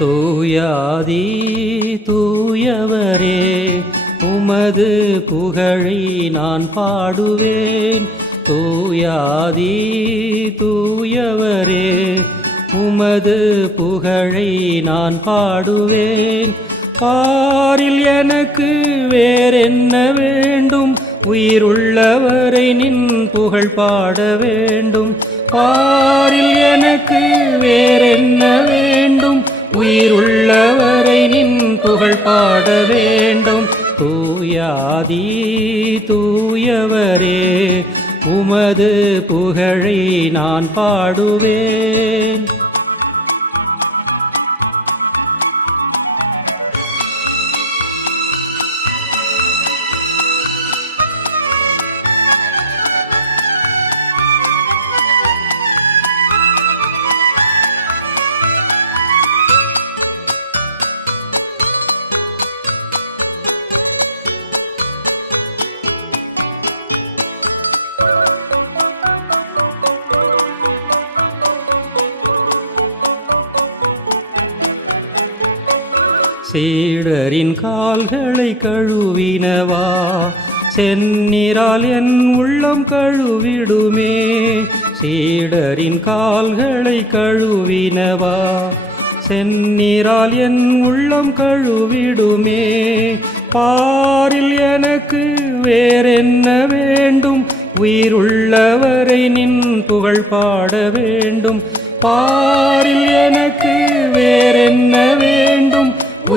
தூயாதி தூயவரே உமது புகழை நான் பாடுவேன். தூயாதி தூயவரே உமது புகழை நான் பாடுவேன். பாரில் எனக்கு வேறென்ன வேண்டும்? உயிருள்ளவரை நின் புகழ் பாட வேண்டும். பாரில் எனக்கு வேறென்ன வேண்டும் உயிருள்ளவரை நின் புகழ் பாட வேண்டும். தூயாதி தூயவரே உமது புகழை நான் பாடுவேன். சீடரின் கால்களை கழுவினவா? செந்நிறால் என் உள்ளம் கழுவிடுமே. சீடரின் கால்களை கழுவினவா? செந்நிறால் என் உள்ளம் கழுவிடுமே. பாரில் எனக்கு வேறென்ன வேண்டும்? உயிருள்ளவரை நின் புகழ் பாட வேண்டும். பாரில் எனக்கு வேறென்ன வேண்டும்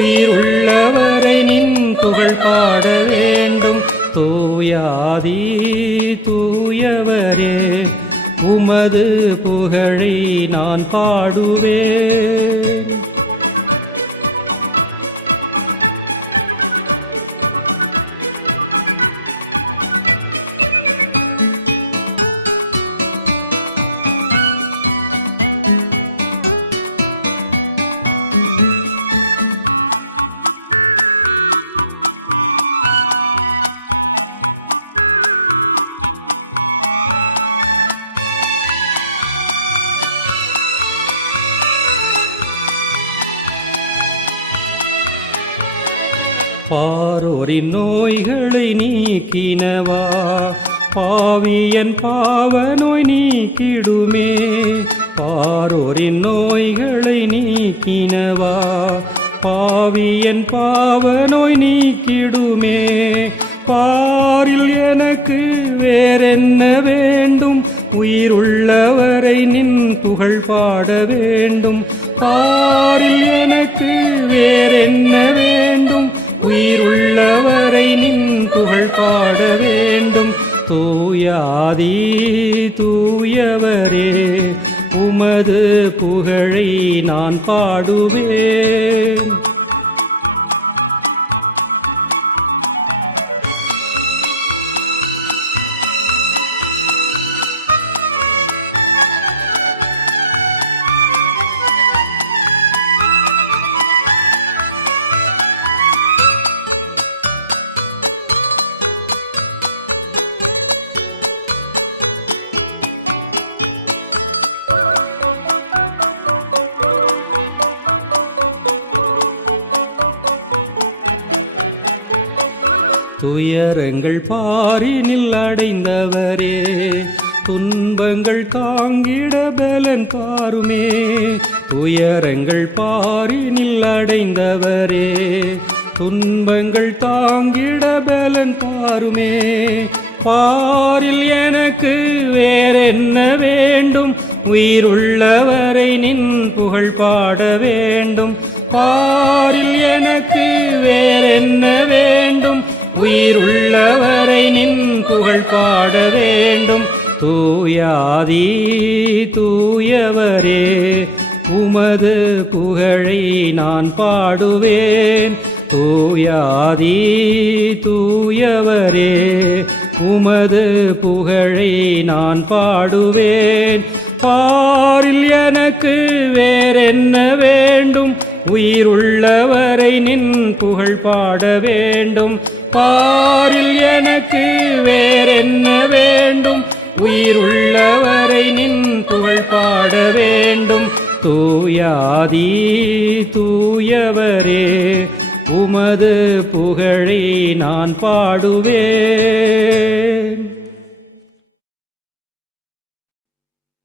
உயிர் உள்ளவரை நின் புகழ் பாட வேண்டும். தூயாதி தூயவரே உமது புகழை நான் பாடுவேன். பாரோரின் நோய்களை நீக்கினவா? பாவியன் பாவ நோய் நீக்கிடுமே. பாரோரின் நோய்களை நீக்கினவா? பாவியன் பாவ நோய் நீக்கிடுமே. பாரில் எனக்கு வேறென்ன வேண்டும்? உயிருள்ளவரை நின் புகழ் பாட வேண்டும். பாரில் எனக்கு வே உமது புகழை நான் பாடுவேன். துயரங்கள் பாரினில் அடைந்தவரே துன்பங்கள் தாங்கிட பலன் பாருமே. துயரங்கள் பாரினில் அடைந்தவரே துன்பங்கள் தாங்கிட பலன் பாருமே. பாரில் எனக்கு வேறென்ன வேண்டும்? உயிருள்ளவரை நின் புகழ் பாட வேண்டும். பாரில் எனக்கு உயிருள்ளவரை நின் புகழ் பாட வேண்டும். தூயாதி தூயவரே உமது புகழை நான் பாடுவேன். தூயாதி தூயவரே உமது புகழை நான் பாடுவேன். பாரில் எனக்கு வேறென்ன வேண்டும்? உயிருள்ளவரை நின் புகழ் பாட வேண்டும். பாரில் எனக்கு வேறென்ன வேண்டும்? உயிருள்ளவரை நின் புகழ் பாட வேண்டும். தூயாதி தூயவரே உமது புகழை நான் பாடுவேன்.